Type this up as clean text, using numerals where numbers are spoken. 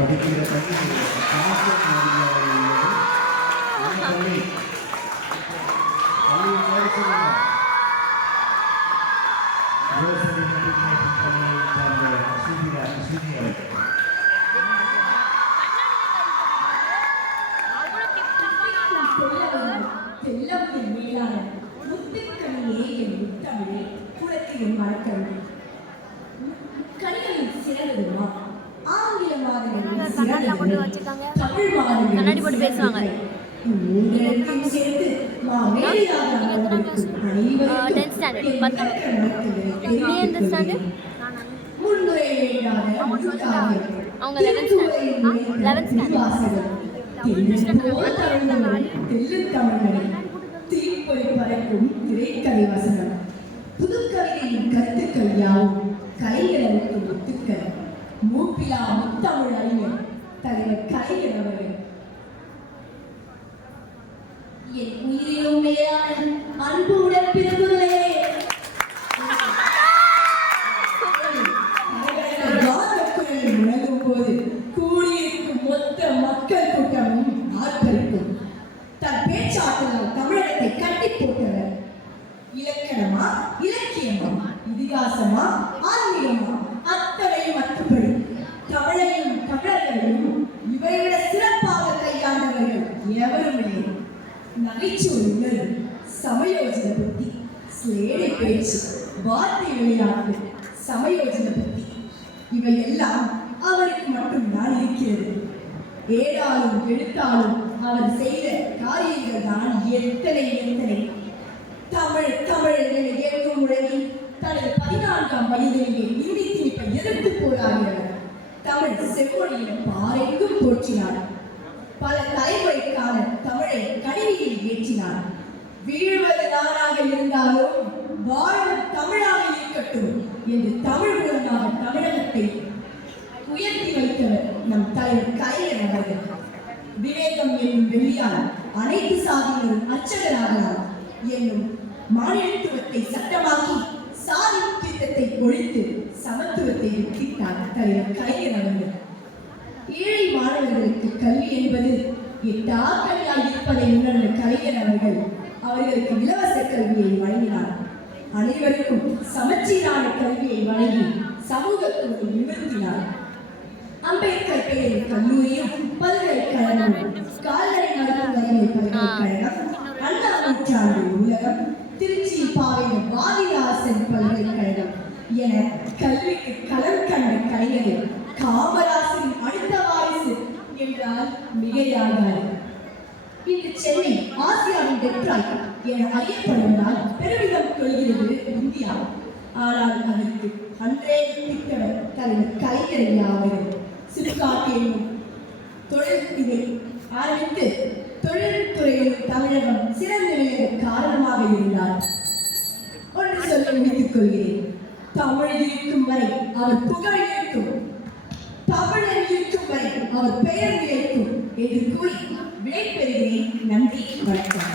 படிக்கிற பள்ளி காசம் மாறியாக உள்ளது. பள்ளி ரோசரி மெட்ரிகுலேஷன் பள்ளியை சார்ந்த சுஜி அவர்கள் செல்லத்தின் மேலான முத்துக்கணியே என் முத்தமிழே குலத்திலும் மறக்கவில்லை. கணிகளில் சிறந்ததுமா ஆங்கில மாதிரிகளில் சிறந்தது தமிழ் மாதிரி பேசுவாங்க. மூன்றையும் சேர்த்து முன்னுரை அவங்க 11th ஸ்டாண்டர்ட் தீப்பொறி பறக்கும் திரைக்கதை வசனம் புதுக்கவிதையின் கருத்துக்கள் யாவும் கலைஞர்களுக்கு முத்துக்கள். மூப்பிலா முத்தமிழ் அறிஞர் தலைவர் கலைஞர் அவர்கள் என் உயிரிலும் மேலான அன்பு உடற்பிறப்புகளே, முழங்கும் போது கூடியிருக்கும் மொத்த மக்கள் கூட்டமும் ஆர்ப்பரிக்கும். தன் பேச்சாற்றலால் தமிழகத்தை கட்டி போட்டவர். இலக்கணமா, இலக்கியமா, இதிகாசமா, ஆன்மீகமா, அத்தனையும் மற்றபடி தமிழையும் தமிழர்களையும் இவரைவிட சிறப்பாக கையாண்டவர்கள் எவரும் இல்லை. நகைச்சுவை உணர்வு, சமயோஜன புத்தி, ஸ்லேடை பேச்சு, வார்த்தை விளையாட்டு, சமயோஜன புத்தி இவையெல்லாம் அவருக்கு மட்டும்தான் இருக்கிறது. ஏடாலும் எழுத்தாலும் அவர் செய்த காரியங்கள் தான் எத்தனை எத்தனை. தமிழ் தமிழ் என இயங்கும் முழங்கி தனது 14ஆம் வயதிலேயே இந்தி திணிப்பை எதிர்த்து போராடியவர். தமிழ் செம்மொழியின பாறைக்கும் போற்றினார். பல தலைமுறைக்கான தமிழை கணினியில் ஏற்றினார். வீழ்வது நாடாக இருந்தாலும் வாழும் தமிழாக இருக்கட்டும் என்று தமிழ் மூலமாக தமிழகத்தை உயர்த்தி வைத்தவர் நம் தலைவர் கலைஞர் அவர்கள். விவேகம் என்னும் வெள்ளியால் அனைத்து சாதியினரும் அர்ச்சகராகலாம் என்னும் மாநிலத்துவத்தை சட்டமாக்கி சாதி திட்டத்தை ஒழித்து சமத்துவத்தை வித்திட்டார் தலைவர் கலைஞர் அவர்கள். ஏழை மாணவர்களுக்கு கல்வி என்பது எட்டாக்கல்யால் இருப்பதை உணர்ந்த கலைஞர் அவர்கள் அவர்களுக்கு இலவச கல்வியை வழங்கினார். அனைவருக்கும் சமச்சீரான கல்வியை வழங்கி சமூகத்தை நிறுத்தினார். அம்பேத்கர் பெயரில் கல்லூரியும் பல்கலைக்கழகமும், கால்நடை மருத்துவமனை பல்கலைக்கழகம், அண்ணா நூற்றாண்டு நூலகம், திருச்சி பாவையின் வாதிராசன் பல்கலைக்கழகம் என கல்விக்கு களம் கண்ட கலைஞர்கள் காமராசரின் அடுத்த வாரிசு என்றால் மிகையாகாது. இன்று சென்னை ஆசியாவின் டெட்ராய்ட் என அறியப்படுவதால் பெருமிதம் கொள்கிறது இந்தியா. ஆனால் அதற்கு அன்றே திட்டவர் தலைவர் கலைஞர் அவர்கள். சிறுகாட்டியும் தொழில் இதை ஆரம்பித்து தொழில்துறையில் தமிழகம் சிறந்த நிலைக்கு காரணமாக இருந்தார். ஒன்று சொல்லி முடித்துக் கொள்கிறேன். தமிழ் இருக்கும் வரை அவர் புகழ் இருக்கும், தமிழர் இருக்கும் வரை அவர் பெயர் நிலைக்கும் என்று கூறி விடைபெறுகிறேன். நன்றி, வணக்கம்.